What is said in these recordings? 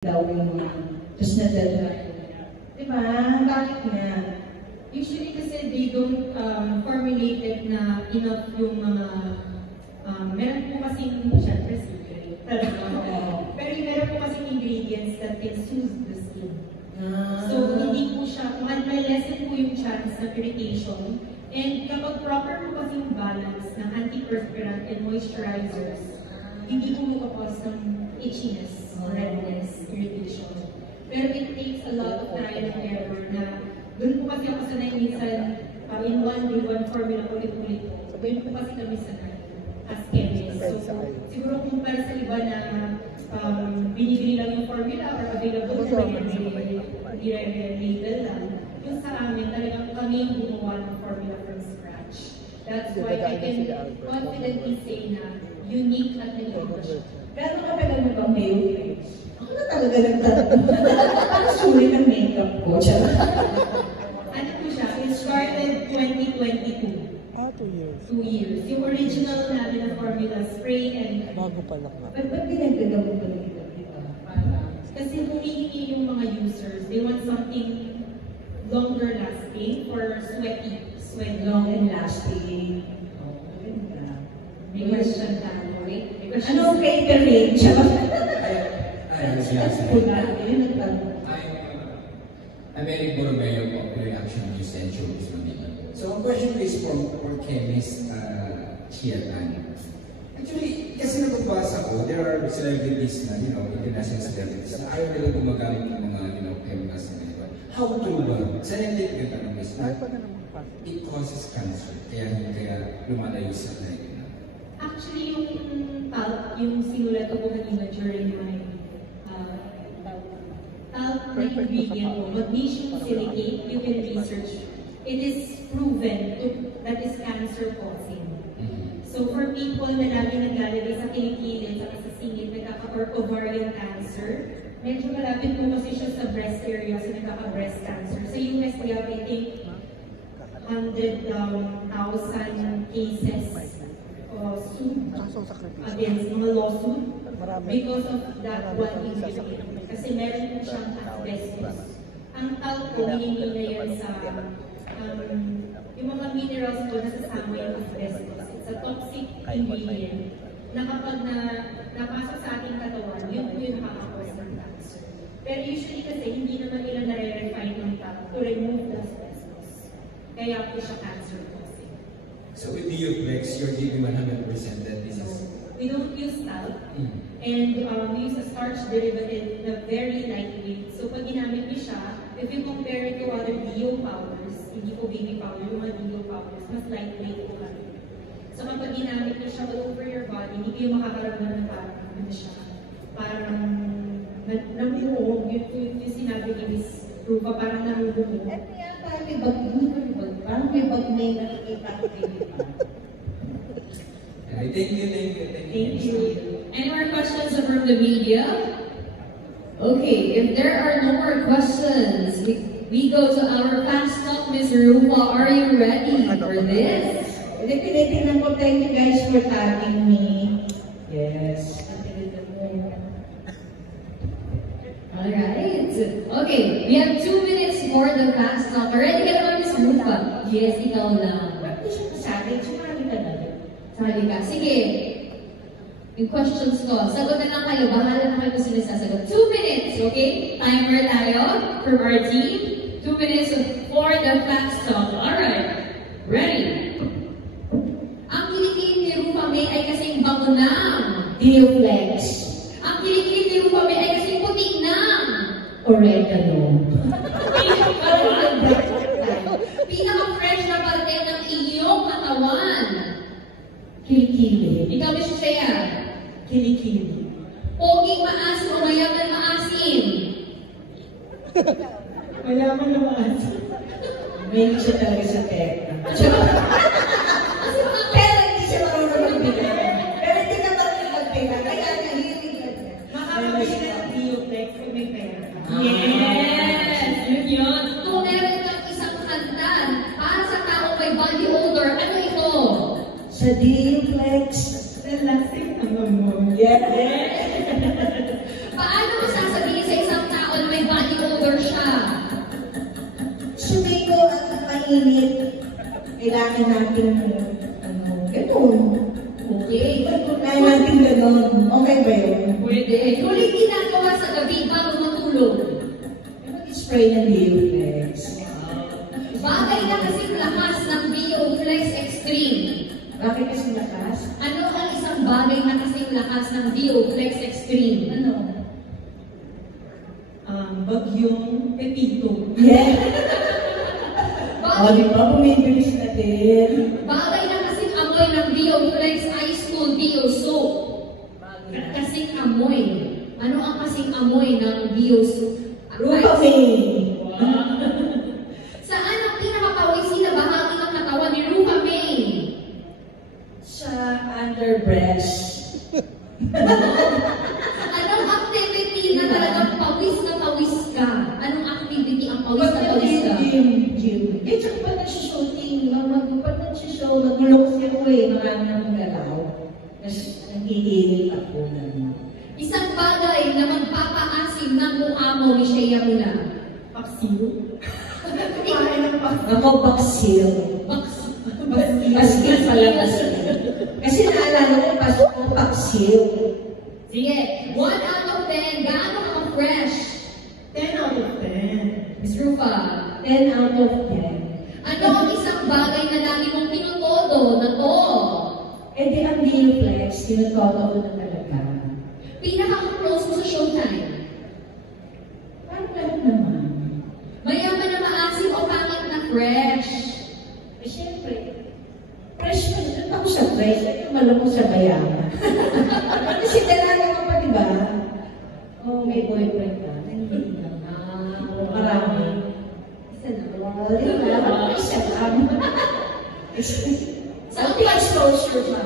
daw yung tapos nadala. Diba? Bakit nga? Usually kasi they don't formulate it na enough yung mga meron po kasing, syempre secret. Pero meron po kasing ingredients that can soothe the skin. So hindi po siya, may lessen po yung chance ng irritation. And kapag proper po kasing balance ng antiperspirant and moisturizers, hindi po makapos ng itchiness, redness, irritation. Pero it takes a lot of trial and error na doon po kasi ako sanay minsan in one day, one formula ulit-ulit po. Doon po kasi kami sanay as chemists. So siguro kung para sa iba na binibili lang yung formula or available sa i-label lang, yung sa amin talagang kami yung gumawa ng formula from scratch. That's why I can confidently say na unique at nag-iba. Gano'n ka pala mo bang pale face? Ako na talaga nagtatanong. Ano suri ng makeup ko? Ano po siya? It started 2022. 2 years. 2 years. Yung original namin na formula, spray and... Bago pa lang na. Ba't pinagdagawa mo ba ng ito? Kasi humihingi yung mga users, they want something longer lasting or sweaty. Sweat Long and lasting. May question tayo, right? Ano catering? I'm Eric Borromeo of Reaction News and Showbiz Manila. So, ang question is for chemist Chia Tan. Actually, kasi nagbabasa ko, there are celebrities na, international celebrities na ayaw nila gumagamit ng mga, chemicals na ganito. How true ba? Scientific ka naman is that it causes cancer. Kaya lumalayo sa like. Actually, yung talc, yung sinulat ko po kanina during my talc na ingredient mo, magnesium silicate, you can research. It is proven that is cancer causing. So for people na lagi naglalagay sa kilikilin, sa singit, ovarian cancer, medyo malapit po kasi siya sa breast area, so nagkaka-breast cancer. Sa US, we have, I think, 100,000 cases suit against mga lawsuit because of that one ingredient. Kasi meron po siyang asbestos. Ang talc po, hindi na yan sa yung mga minerals po nasasama yung asbestos. It's a toxic ingredient na kapag napasok sa ating katawan, yun po yung nakakakos ng cancer. Pero usually kasi hindi naman nila nare-refine ng talc to remove the asbestos. Kaya po siya cancer causing. So with DioFlex, you're giving 100% that this is... We don't use talc, and we use a starch derivative na very lightweight. So pag ginamit niyo siya, if you compare it to other Dio powders, hindi po baby powder, yung mga Dio powders, mas lightweight po kami. So kapag ginamit niyo siya all over your body, hindi kayo makakaramdam na parang namuhuog. Yung sinabi ni Miss Rupa, parang namuhuog. At kaya parang may bag-name na nakikita ko kayo. Thank you. Any more questions from the media? Okay, if there are no more questions, we go to our fast talk. Ms. Rupa, are you ready for this? Tinitingnan ko, thank you guys for tagging me. Yes. Alright. Okay, we have 2 minutes for the fast talk. Ready ka naman, Ms. Rupa? Yes, ikaw lang. Bakit siya masabi? Sumali ka na. Sumali ka. Sige. Yung questions ko, sagot na lang kayo. Bahala na kayo kung sino sasagot. 2 minutes, okay? Timer tayo from our team. 2 minutes for the fast talk. Alright. Ready? Ang kilikili ni Rupa May ay kasing bango ng DioFlex. Ang kilikili ni Rupa May ay kasing puti ng Oregano. pinaka-fresh na parte ng iyong katawan. Kilikili. Ikaw, Miss Shea. Kilikili. Poging maasim o mayaman maasim. Malaman na maasim. May siya talaga sa pera. Pero hindi siya marunong magbigay. Pero hindi ka marunong magbigay. Kaya nahilig ka niya. Makakapagin na ng DioFlex kung may pera. Yes! Yun. Kung meron kang isang kanta para sa taong may body odor, ano ito? Sa DioFlex. The lasting naman mo. Yes. Paano mo sasabihin sa init, kailangan natin, ganun. Okay. Kailangan natin ganun. Okay ba yun? Pwede. Huling ginagawa sa gabi bago matulog. Mag-spray ng Bioflex. Bagay na kasing lakas ng Bioflex Extreme. Bakit kasi lakas? Ano ang isang bagay na kasing lakas ng Bioflex Extreme? Ano? Bagyong Pepito. Yeah. Bagay, Di ba? Bumibilis na din. bagay na kasing amoy ng Bioflex Ice Cool Bio Soap. Kasing amoy. Ano ang kasing amoy ng Bio Soap? Rupa May. Saan ang pinakapawisin na bahagi ng katawan ni Rupa May? Sa underbreast. Anong activity na talagang pawis na pawis ka? Anong activity ang pawis na pawis ka? Gym. Eh, tsaka pag nag-shooting, pag nag-show, nag-look siya ko eh, marami akong galaw. Tapos, nag-iinit ako na. Isang bagay na magpapaasim ng mukha mo ni Shea Mula. Paksiw. Ako, baksil. Baksil pala, baksil. Kasi naalala ko, pasok ko, baksil. Sige, 1 out of 10, gaano ka fresh? 10 out of 10. Miss Rufa, 10 out of 10. ano ang isang bagay na lagi mong pinutodo na to? Eh di ang Bioflex, tinutodo ko na talaga. Pinaka-close mo sa showtime? Parang lahat naman. Mayaman na maasim o pangit na fresh? Eh, siyempre, fresh man. Ano ako sa fresh? Ano malamo sa bayaman? Kasi dalaga ka pa, di ba? Oh, may boyfriend ka. Hindi na. Marami. Isa na. Di ba? Isa lang. Saan Ang exposure pa.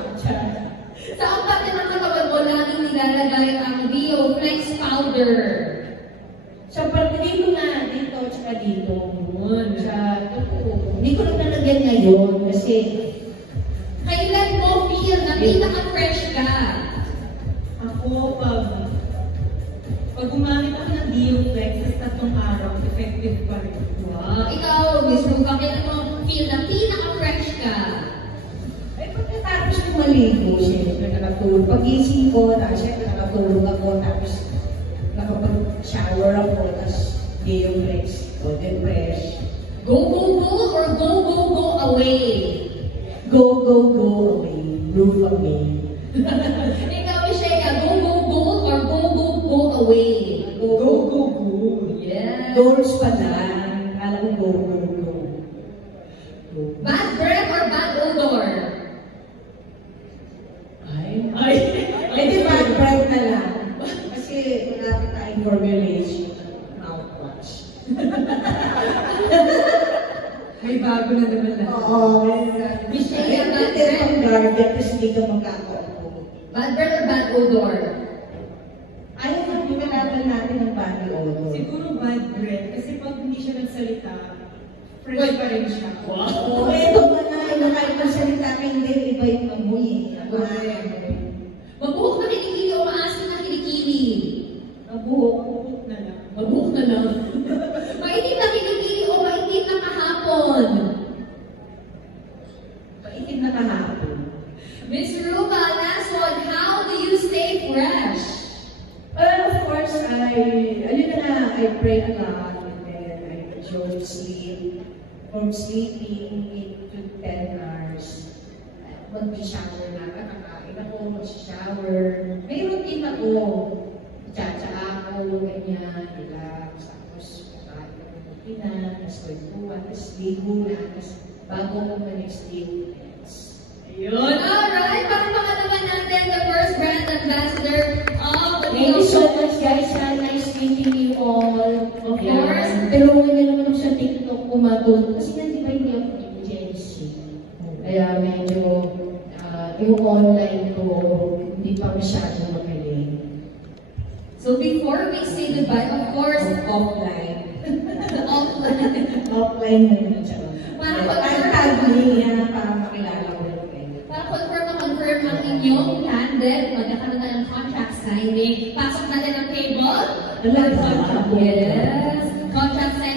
Saan parte ng katawan mo laging nilalagay ang Bioflex powder? Sa pagpili ko na dito, tsaka dito. Sa totoo. Hindi ko lang nalagyan ngayon kasi Kailan mo feel na pinaka-fresh ka? Ako, pag gumamit ako ng Bioflex sa 3 araw, effective pa rin. Wow. Ikaw, Miss Rufa, kailan mo feel na pinaka-fresh ka? ay pagkatapos ko maligo, siyempre nakatulog. Pag-ising ko, siyempre nakatulog ako, tapos nakapag-shower ako, tapos Bioflex, then fresh. Go, go, go or go, go, go away? Go, go, go away. Roof away. Ikaw, Shea, go, go, go or go, go, go away? Go, go, go, go. Yeah. Doors pa na. Kala ko go, go, go. Bad breath or bad odor? Ay, di bad breath na lang. Kasi malapit tayong formulation. Mouthwash. May bago na naman lang. Oo. Miss Shea, Ay, bad hindi breath? ang guardian, tapos hindi ka magkakaroon. Bad breath or bad odor? Ayaw na, pinalaban natin ang body odor. Siguro bad breath. Kasi pag hindi siya nagsalita, fresh pa rin siya. Oo, ito pa na. Kahit magsalita ka hindi, iba yung amoy. Mabuhok na kilikili o maasim na kilikili? Mabuhok. Na lang. Mabuhok na lang. Mainit na kilikili o mainit na kahapon? Paitin na kahapon. Miss Ruba, last one, how do you stay fresh? Well, of course, I pray a lot and then I enjoy sleep. From sleeping 8 to 10 hours, mag-shower na, kakain ako, mag-shower. May routine ako. Tsa-tsa ako, ganyan, relax. Tapos, kakain ako ng pinan, tapos kwentuhan, tapos ligo na, tapos bago ako ma-next day. Yun, alright. Pakipaka naman natin the first brand ambassador of the Thank you so much, guys. Nice meeting you all. Of course. Tulungan niyo naman ako sa TikTok kumatulog. Kasi nga, di ba hindi ako Gen Z. Kaya medyo yung online ko, hindi pa masyadong magaling. So before we say goodbye, of course, Offline. offline. Offline na naman siya. Para Ang tag niya para makilala ko rin kayo. Para confirm ang inyong handle, magkakaroon tayo ng contract signing. Pasok natin ang table. Talaga? Yes. Contract signing.